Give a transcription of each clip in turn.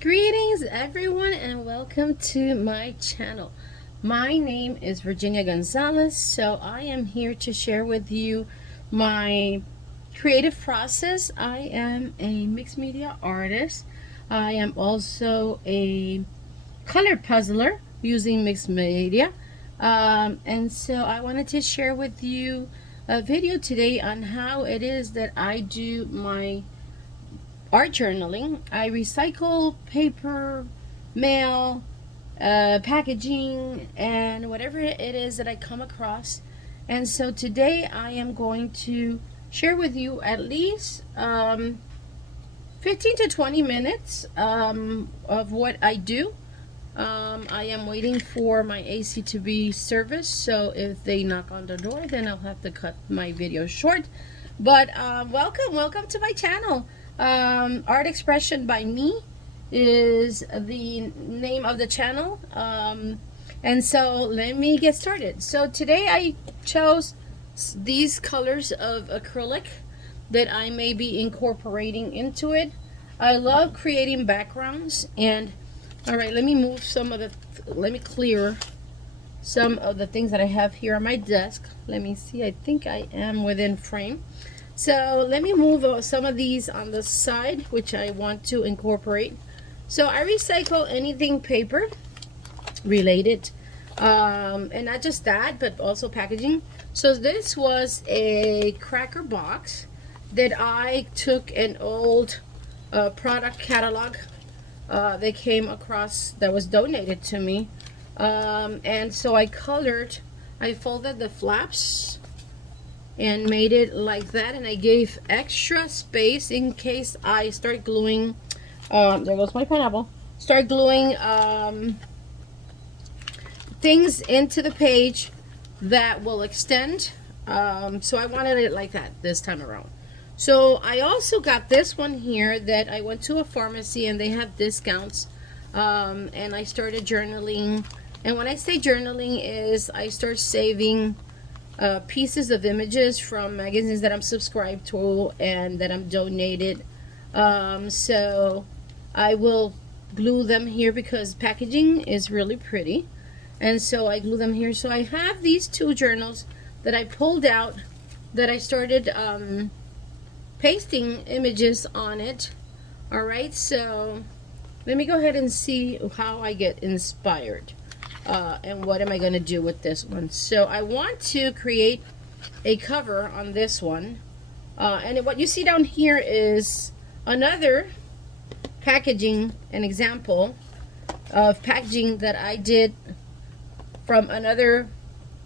Greetings everyone and welcome to my channel. My name is Virginia Gonzalez, so I am here to share with you my creative process. I am a mixed media artist. I am also a color puzzler using mixed media. And so I wanted to share with you a video today on how it is that I do my art journaling. I recycle paper, mail, packaging, and whatever it is that I come across. And so today I am going to share with you at least 15 to 20 minutes of what I do. I am waiting for my AC to be serviced, so if they knock on the door, then I'll have to cut my video short. But welcome to my channel. Art Expression by Me is the name of the channel. And so let me get started. So today I chose these colors of acrylic that I may be incorporating into it. I love creating backgrounds. And all right, let me move let me clear some of the things that I have here on my desk. Let me see, I think I am within frame. So let me move some of these on the side, which I want to incorporate. So I recycle anything paper related, and not just that, but also packaging. So this was a cracker box that I took an old product catalog that came across that was donated to me, and so I folded the flaps and made it like that, and I gave extra space in case I start gluing there goes my pineapple, start gluing things into the page that will extend. So I wanted it like that this time around. So I also got this one here that I went to a pharmacy and they have discounts, and I started journaling. And when I say journaling is I start saving pieces of images from magazines that I'm subscribed to and that I'm donated. So I will glue them here because packaging is really pretty, and so I glue them here. So I have these two journals that I pulled out that I started pasting images on it. All right, so let me go ahead and see how I get inspired. And what am I going to do with this one? So I want to create a cover on this one. And what you see down here is another packaging, an example of packaging that I did from another,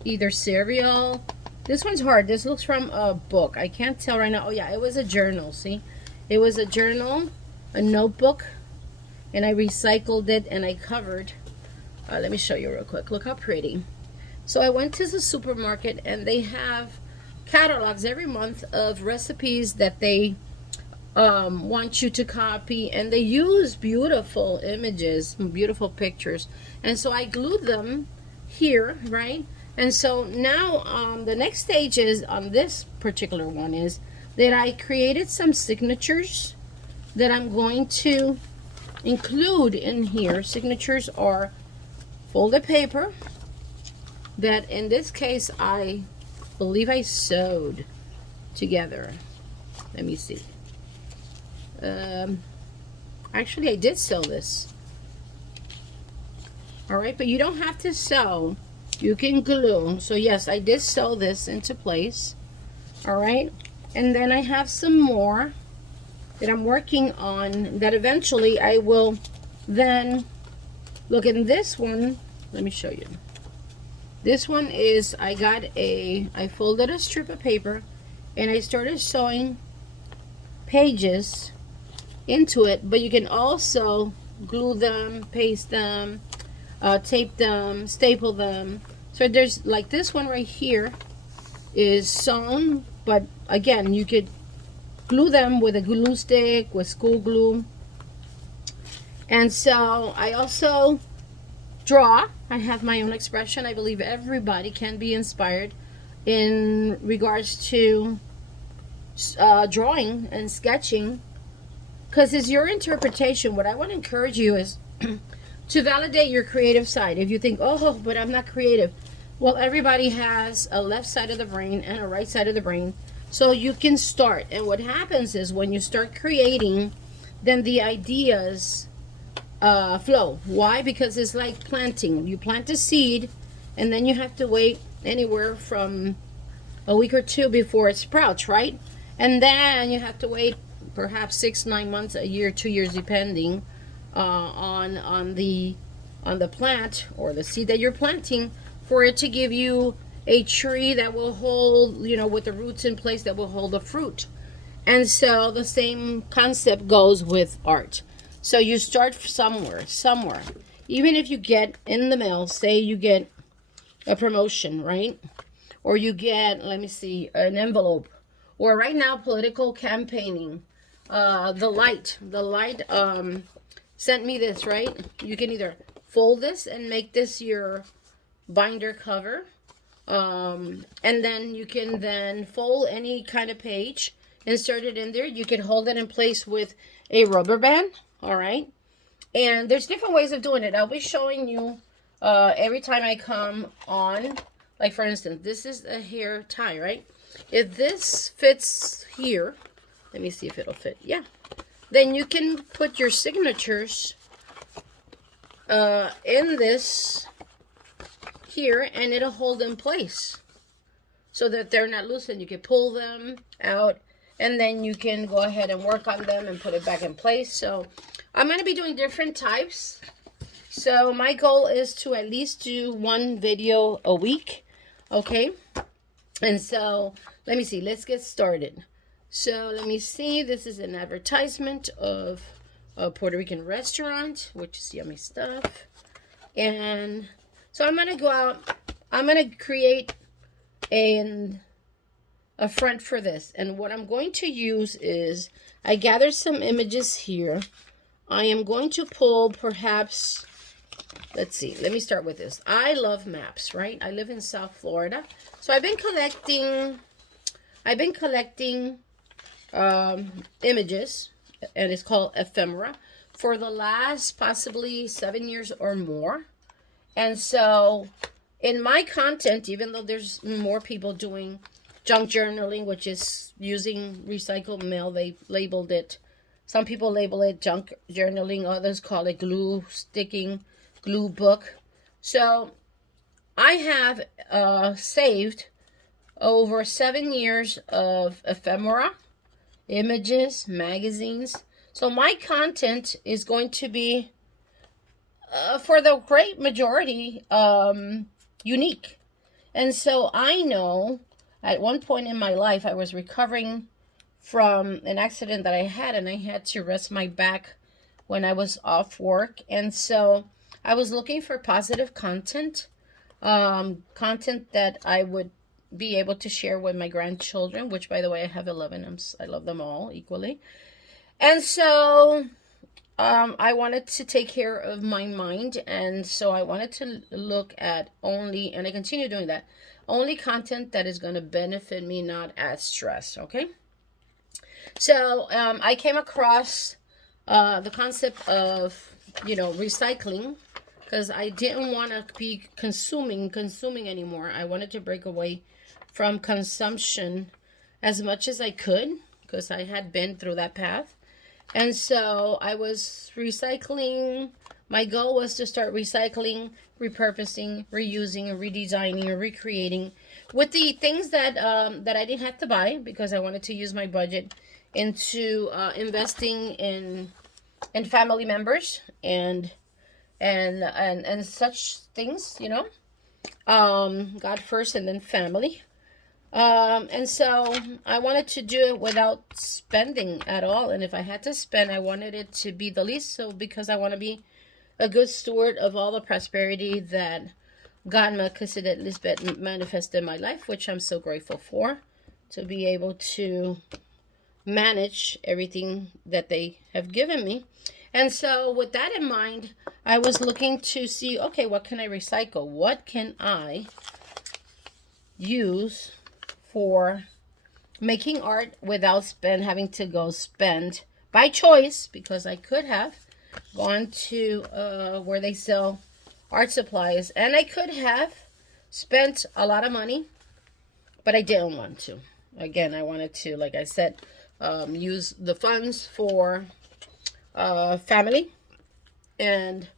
either cereal. This one's hard. This looks from a book. I can't tell right now. Oh yeah, it was a journal. See? It was a journal, a notebook, and I recycled it and I covered. Let me show you real quick. Look how pretty. So I went to the supermarket and they have catalogs every month of recipes that they want you to copy, and they use beautiful images, beautiful pictures, and so I glued them here, right? And so now the next stage is on this particular one is that I created some signatures that I'm going to include in here. Signatures are folded paper that in this case I believe I sewed together. Let me see. Actually I did sew this. All right, but you don't have to sew, you can glue. So yes, I did sew this into place. All right, and then I have some more that I'm working on that eventually I will then look in this one. Let me show you. This one is I folded a strip of paper and I started sewing pages into it, but you can also glue them, paste them, tape them, staple them. So there's like this one right here is sewn, but again you could glue them with a glue stick, with school glue. And so I also draw. I have my own expression. I believe everybody can be inspired in regards to drawing and sketching. because it's your interpretation. What I want to encourage you is to validate your creative side. If you think, oh, but I'm not creative. Well, everybody has a left side of the brain and a right side of the brain. So you can start. And what happens is when you start creating, then the ideas flow. Why? Because it's like planting. You plant a seed, and then you have to wait anywhere from a week or two before it sprouts, right? And then you have to wait perhaps 6, 9 months, a year, 2 years, depending on the plant or the seed that you're planting, for it to give you a tree that will hold, you know, with the roots in place, that will hold the fruit. And so the same concept goes with art. So you start somewhere. Even if you get in the mail, say you get a promotion, right? Or you get, let me see, an envelope. Or right now, political campaigning. The light sent me this, right? You can either fold this and make this your binder cover. And then you can then fold any kind of page, insert it in there. You can hold it in place with a rubber band, all right? And there's different ways of doing it. I'll be showing you every time I come on. Like, for instance, this is a hair tie, right? If this fits here, let me see if it'll fit. Yeah. Then you can put your signatures in this here, and it'll hold in place so that they're not loose, and you can pull them out, and then you can go ahead and work on them and put it back in place. So I'm going to be doing different types. So my goal is to at least do 1 video a week. Okay. And so let me see. Let's get started. So let me see. This is an advertisement of a Puerto Rican restaurant, which is yummy stuff. And so I'm going to go out. I'm going to create a front for this. And what I'm going to use is, I gathered some images here. I am going to pull perhaps, let's see, let me start with this. I love maps, right? I live in South Florida. So I've been collecting images, and it's called Ephemera, for the last possibly 7 years or more. And so in my content, even though there's more people doing junk journaling, which is using recycled mail, they labeled it, some people label it junk journaling, others call it glue book. So I have saved over 7 years of ephemera, images, magazines. So my content is going to be, for the great majority, unique. And so I know at one point in my life, I was recovering from an accident that I had, and I had to rest my back when I was off work. And so I was looking for positive content, content that I would be able to share with my grandchildren, which, by the way, I have 11. I love them all equally. And so I wanted to take care of my mind, and so I wanted to look at only, and I continue doing that, only content that is going to benefit me, not add stress, okay? So I came across the concept of, recycling, because I didn't want to be consuming anymore. I wanted to break away from consumption as much as I could, because I had been through that path. And so I was recycling. My goal was to start recycling, repurposing, reusing, redesigning, recreating with the things that that I didn't have to buy, because I wanted to use my budget into investing in family members and such things, God first and then family. And so I wanted to do it without spending at all. And if I had to spend, I wanted it to be the least, so because I want to be a good steward of all the prosperity that God Melchizedek Lisbeth manifested in my life, which I'm so grateful for, to be able to manage everything that they have given me. And so with that in mind, I was looking to see, okay, what can I recycle? What can I use for making art without having to go spend by choice, because I could have gone to where they sell art supplies, and I could have spent a lot of money, but I didn't want to. Again, I wanted to, like I said, use the funds for family and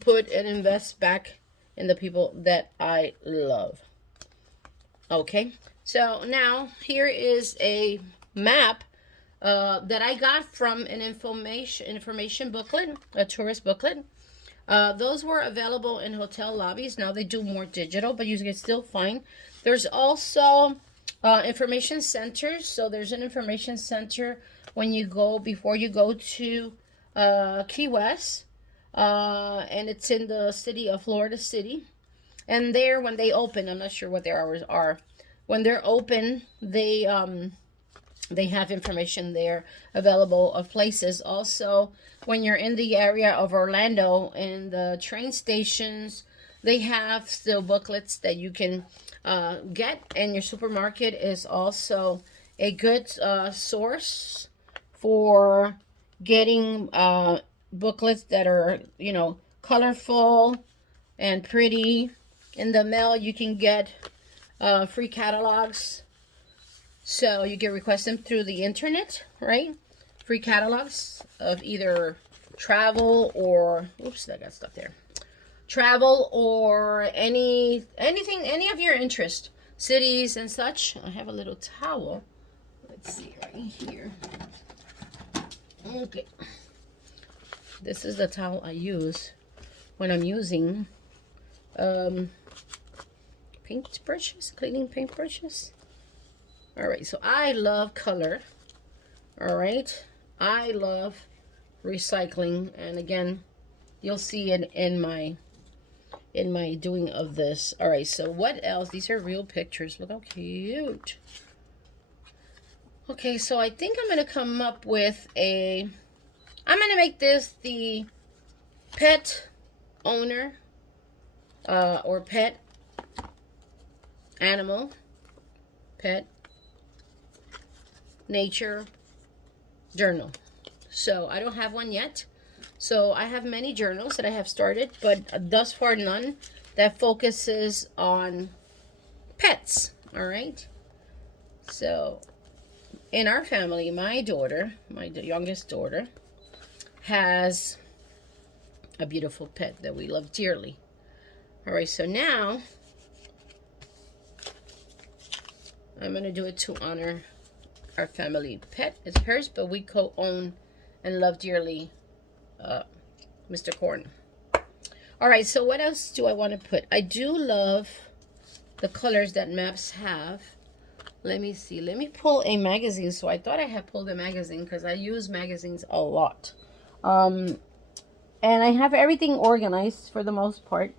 put and invest back in the people that I love. Okay, so now here is a map that I got from an information booklet, a tourist booklet. Those were available in hotel lobbies. Now they do more digital, but you can still find. There's also information centers. So there's an information center when you go, before you go to Key West, and it's in the city of Florida City. And there, when they open, I'm not sure what their hours are. When they're open, they have information there available of places. Also, when you're in the area of Orlando, in the train stations, they have still booklets that you can get. And your supermarket is also a good source for getting booklets that are, you know, colorful and pretty. In the mail, you can get free catalogs. So you can request them through the internet, right? Free catalogs of either travel or, oops, that got stuck there. Travel or anything, any of your interest, cities and such. I have a little towel. Let's see right here. Okay. This is the towel I use when I'm using paintbrushes, cleaning paintbrushes. All right, so I love color. All right, I love recycling, and again, you'll see it in my doing of this. All right, so what else? These are real pictures. Look how cute. Okay, so I think I'm gonna come up with I'm gonna make this the pet owner or pet animal, pet nature journal. So I don't have one yet. So I have many journals that I have started, but thus far none that focuses on pets. All right. So in our family, my daughter, my youngest daughter, has a beautiful pet that we love dearly. All right, so now I'm going to do it to honor our family pet. It's hers, but we co-own and love dearly Mr. Corn. All right, so what else do I want to put? I do love the colors that maps have. Let me see. Let me pull a magazine. So I thought I had pulled a magazine because I use magazines a lot. And I have everything organized for the most part.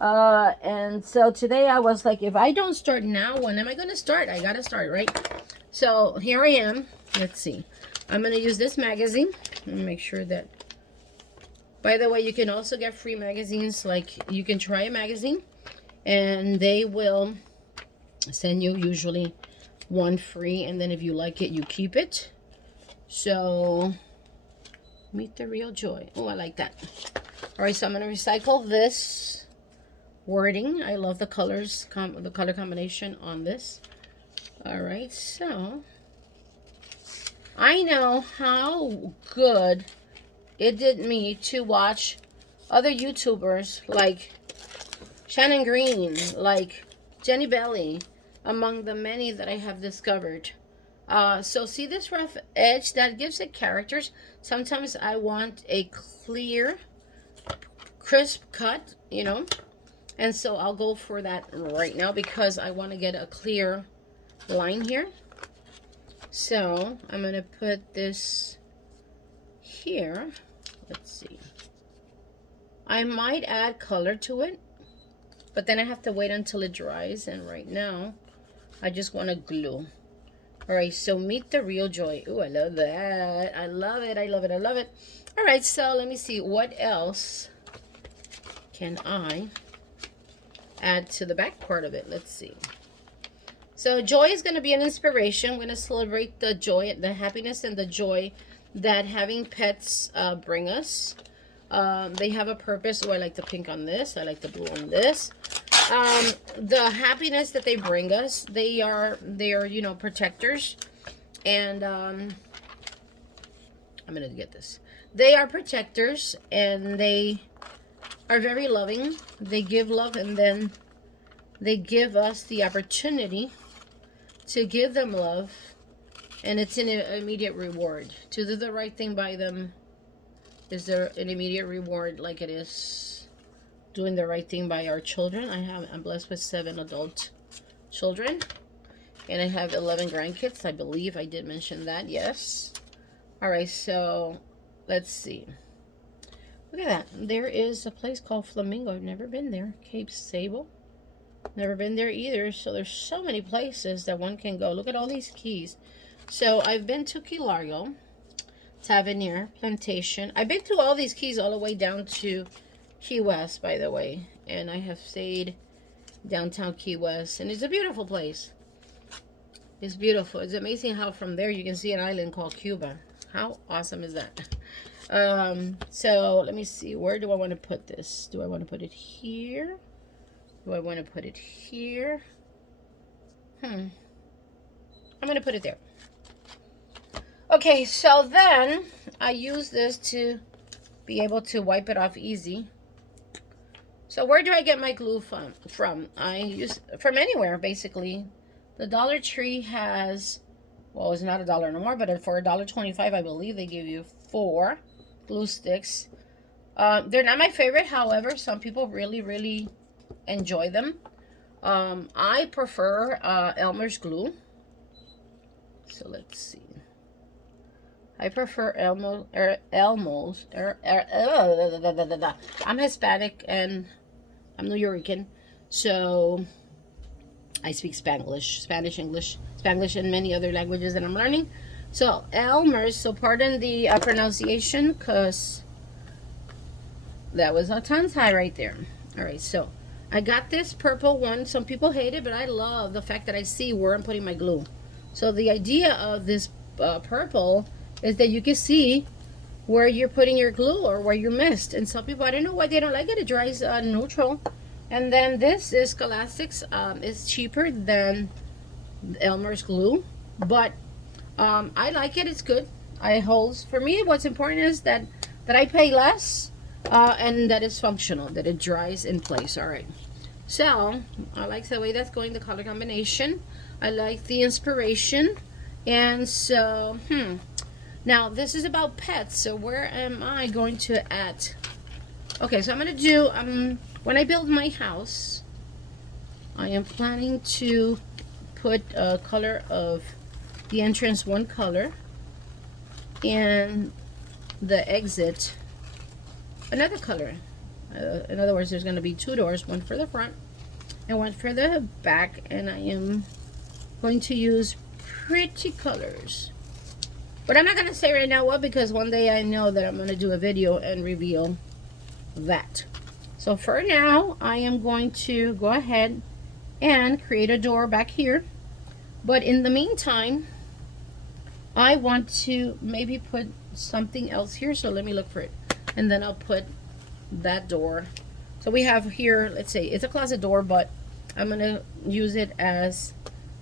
And so today I was like, if I don't start now, when am I going to start? I got to start, right? So here I am. Let's see. I'm going to use this magazine. Let me make sure that. By the way, you can also get free magazines. Like, you can try a magazine and they will send you usually one free, and then if you like it, you keep it. So meet the real joy. Oh, I like that. All right, so I'm going to recycle this wording. I love the colors, the color combination on this. All right, so I know how good it did me to watch other YouTubers like Shannon Green, like Jenny Belly, among the many that I have discovered. So see this rough edge? That gives it characters. Sometimes I want a clear, crisp cut, you know. And so I'll go for that right now because I want to get a clear line here. So I'm going to put this here. Let's see. I might add color to it, but then I have to wait until it dries. And right now, I just want to glue. All right, so meet the real joy. Ooh, I love that. I love it. I love it. I love it. All right, so let me see. What else can I add to the back part of it? Let's see. So joy is going to be an inspiration. I'm going to celebrate the joy, the happiness, and the joy that having pets bring us. They have a purpose. Oh, I like the pink on this. I like the blue on this. The happiness that they bring us, they are you know, protectors. And I'm gonna get this. They are protectors, and they are very loving. They give love, and then they give us the opportunity to give them love, and it's an immediate reward. To do the right thing by them is there an immediate reward, like it is doing the right thing by our children. I'm blessed with 7 adult children, and I have 11 grandkids. I believe I did mention that. Yes. All right, so let's see. Look at that. There is a place called Flamingo. I've never been there. Cape Sable. Never been there either. So there's so many places that one can go. Look at all these keys. So I've been to Key Largo, Tavernier, Plantation. I've been to all these keys all the way down to Key West, by the way. And I have stayed downtown Key West. And it's a beautiful place. It's beautiful. It's amazing how from there you can see an island called Cuba. How awesome is that? So let me see. Where do I want to put this? Do I want to put it here? Do I want to put it here? I'm going to put it there. Okay, so then I use this to be able to wipe it off easy. So where do I get my glue from? I use from anywhere, basically. The Dollar Tree has, well, it's not $1 no more, but for $1.25, I believe they give you 4 glue sticks. They're not my favorite. However, some people really, really enjoy them. I prefer Elmer's glue. So let's see. I prefer Elmo's. I'm Hispanic and I'm New Yorican, so I speak Spanish, English, Spanglish, and many other languages that I'm learning. So Elmer's. So pardon the pronunciation, because that was a tongue tie right there. All right, so I got this purple one. Some people hate it, but I love the fact that I see where I'm putting my glue. So the idea of this purple is that you can see where you're putting your glue or where you missed. And some people, I don't know why they don't like it. It dries neutral. And then this is Scholastics. It's cheaper than Elmer's glue, but I like it. It's good. It holds. For me, what's important is that I pay less and that it's functional, that it dries in place. All right. So I like the way that's going, the color combination. I like the inspiration. And so, now this is about pets. So where am I going to add? Okay, so I'm going to do, when I build my house, I am planning to put a color of the entrance one color, and the exit another color. In other words, there's going to be 2 doors, one for the front and one for the back, and I am going to use pretty colors. But I'm not going to say right now what, because one day I know that I'm going to do a video and reveal that. So for now, I am going to go ahead and create a door back here. But in the meantime, I want to maybe put something else here. So let me look for it. And then I'll put that door. So we have here, let's say it's a closet door, but I'm going to use it as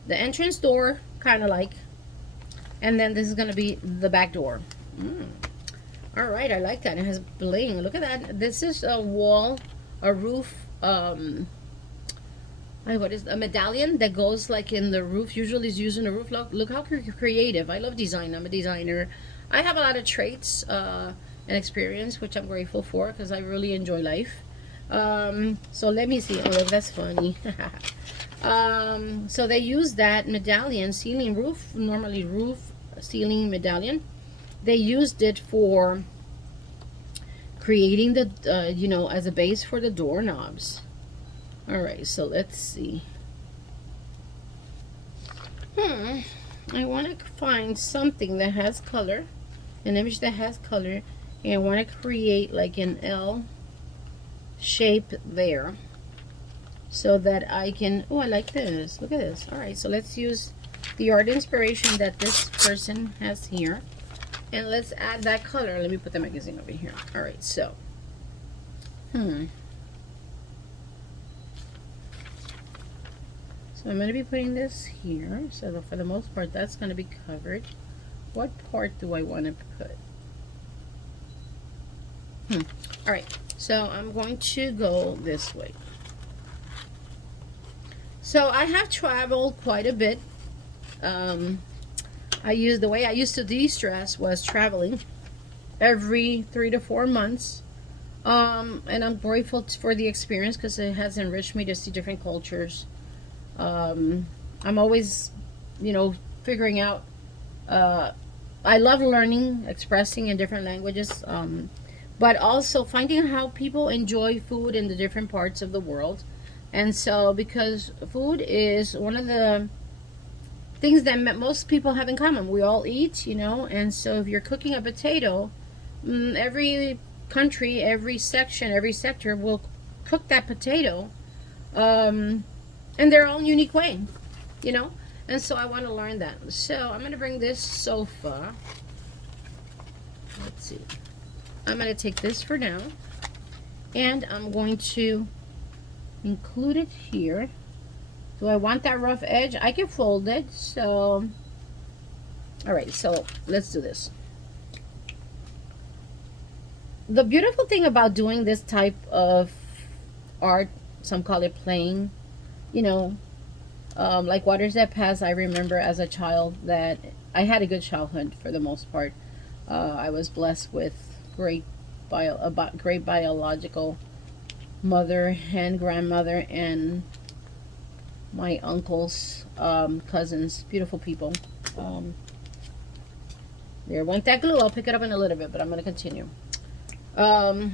the entrance door, kind of like. And then this is going to be the back door. All right, I like that. It has bling. Look at that. This is a wall, a roof, what is a medallion that goes like in the roof. Usually is used in the roof. Look how creative. I love design. I'm a designer. I have a lot of traits and experience, which I'm grateful for, because I really enjoy life. So let me see. Oh, that's funny. So they use that medallion, ceiling roof, normally roof, ceiling medallion. They used it for creating the, you know, as a base for the doorknobs. All right, so let's see. I want to find something that has color, an image that has color, and I want to create like an L shape there, so that I can, oh, I like this. Look at this. All right, so let's use the art inspiration that this person has here. And let's add that color. Let me put the magazine over here. All right, so. So I'm going to be putting this here. So for the most part, that's going to be covered. What part do I want to put? All right, so I'm going to go this way. So I have traveled quite a bit. The way I used to de-stress was traveling every 3 to 4 months. And I'm grateful for the experience because it has enriched me to see different cultures. I'm always, figuring out. I love learning, expressing in different languages, but also finding how people enjoy food in the different parts of the world. And so, because food is one of the things that most people have in common. We all eat, and so if you're cooking a potato, every country, every section, every sector will cook that potato in their own unique way, and so I want to learn that. So I'm going to bring this sofa. Let's see. I'm going to take this for now, and I'm going to include it here. Do I want that rough edge? I can fold it. So, all right, so let's do this. The beautiful thing about doing this type of art, some call it playing, like Waters That Pass, I remember as a child that I had a good childhood for the most part. I was blessed with great biological mother and grandmother and my uncles, cousins, beautiful people. There went that glue. I'll pick it up in a little bit, but I'm going to continue. That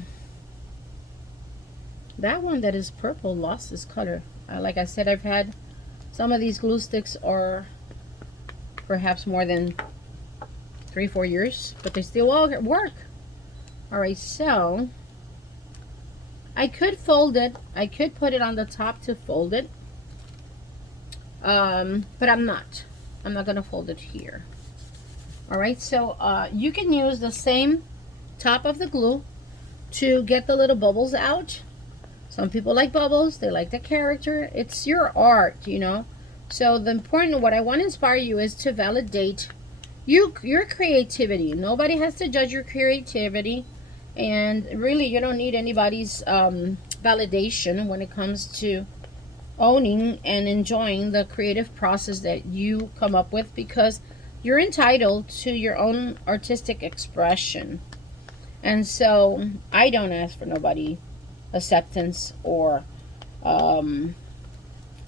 one that is purple lost its color. Like I said, I've had some of these glue sticks are perhaps more than 3-4 years, but they still all work. All right, so I could fold it. I could put it on the top to fold it, but I'm not going to fold it here. All right, so you can use the same top of the glue to get the little bubbles out. Some people like bubbles, they like the character. It's your art, So the important, what I want to inspire you is to validate your creativity. Nobody has to judge your creativity, and really you don't need anybody's validation when it comes to owning and enjoying the creative process that you come up with, because you're entitled to your own artistic expression. And so I don't ask for nobody acceptance or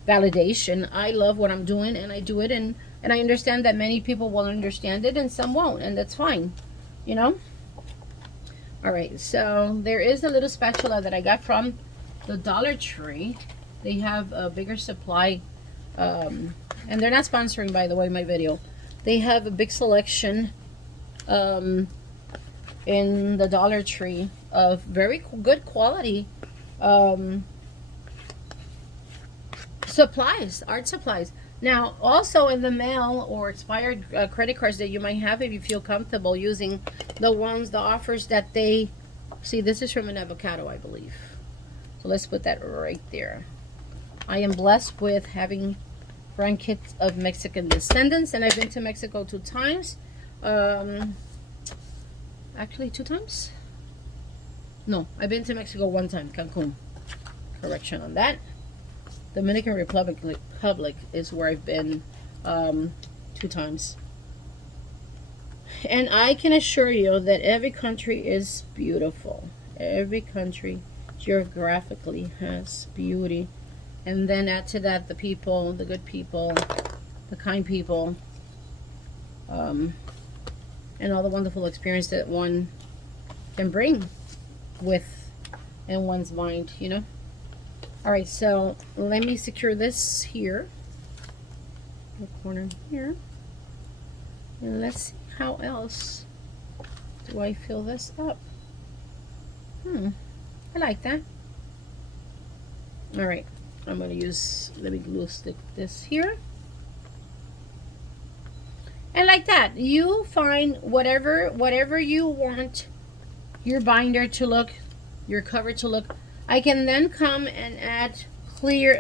validation. I love what I'm doing and I do it, and I understand that many people will understand it and some won't, and that's fine, All right, so there is a little spatula that I got from the Dollar Tree. They have a bigger supply, and they're not sponsoring, by the way, my video. They have a big selection in the Dollar Tree of very good quality supplies, art supplies. Now, also in the mail or expired credit cards that you might have, if you feel comfortable using the offers that they see. This is from an avocado, I believe. So let's put that right there. I am blessed with having grandkids of Mexican descendants, and I've been to Mexico 2 times. Actually, 2 times? No, I've been to Mexico 1 time, Cancun. Correction on that. Dominican Republic is where I've been 2 times. And I can assure you that every country is beautiful. Every country geographically has beauty. And then add to that the people, the good people, the kind people, and all the wonderful experience that one can bring with in one's mind, All right, so let me secure this here, the corner here, and let's see how else do I fill this up. I like that. All right, let me glue stick this here. And like that, you find whatever you want your binder to look, your cover to look. I can then come and add clear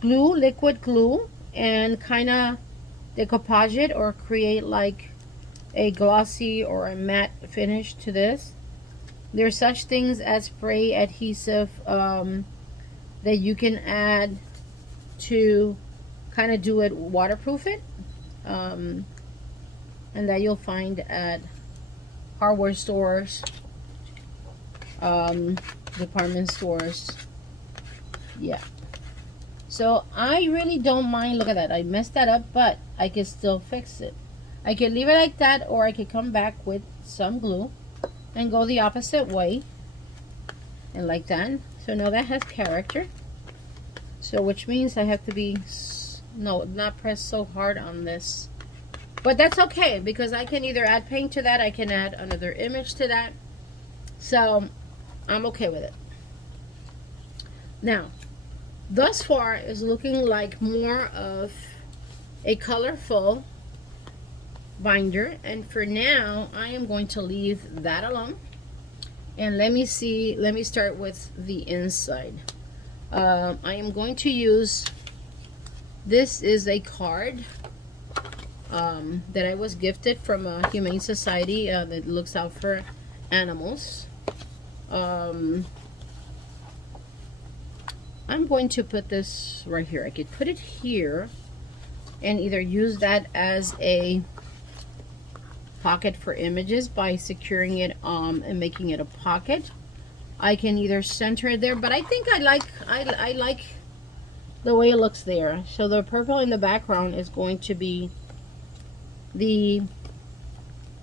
glue, liquid glue, and kind of decoupage it or create like a glossy or a matte finish to this. There's such things as spray adhesive that you can add to kind of do it, waterproof it, and that you'll find at hardware stores, department stores. Yeah, so I really don't mind. Look at that, I messed that up, but I can still fix it. I can leave it like that, or I could come back with some glue and go the opposite way, and like that. So now that has character, so which means I have to be not press so hard on this, but that's okay, because I can either add paint to that, I can add another image to that, so I'm okay with it. Now thus far is looking like more of a colorful binder, and for now I am going to leave that alone. And let me start with the inside. I am going to use, this is a card that I was gifted from a humane society that looks out for animals. I'm going to put this right here. I could put it here and either use that as a pocket for images by securing it and making it a pocket. I can either center it there, but I think I like the way it looks there. So the purple in the background is going to be the,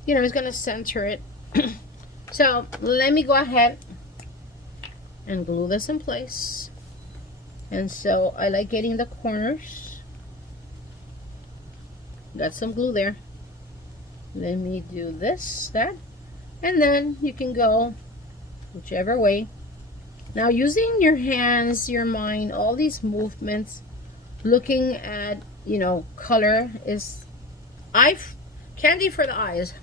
you know, it's going to center it. So let me go ahead and glue this in place. And so I like getting the corners. Got some glue there. Let me do this, that, and then you can go whichever way. Now using your hands, your mind, all these movements, looking at, you know, color is candy for the eyes.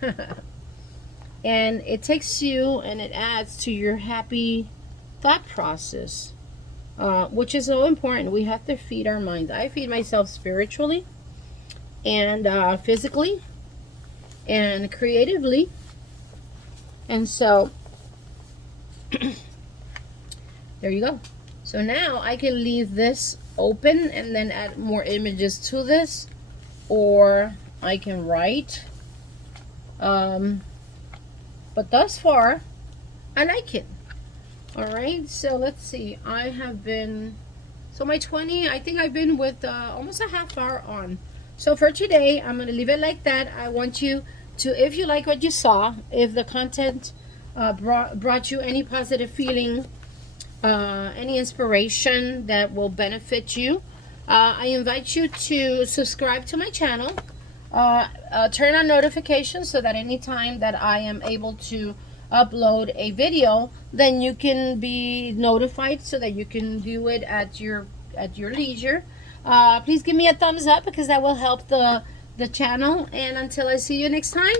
And it takes you and it adds to your happy thought process, which is so important. We have to feed our minds. I feed myself spiritually and physically and creatively. And so there you go. So now I can leave this open and then add more images to this, or I can write. But thus far I like it. All right, so let's see. I have been, so my 20, I think I've been with almost a half hour on. So for today, I'm going to leave it like that. I want you to, if you like what you saw, if the content brought you any positive feeling, any inspiration that will benefit you, I invite you to subscribe to my channel, turn on notifications so that anytime that I am able to upload a video, then you can be notified so that you can view it at your leisure. Please give me a thumbs up, because that will help the channel. And until I see you next time,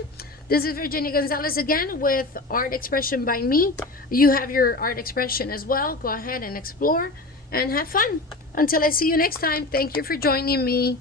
this is Virginia Gonzalez again with Art Expression by me. You have your art expression as well. Go ahead and explore and have fun. Until I see you next time, thank you for joining me.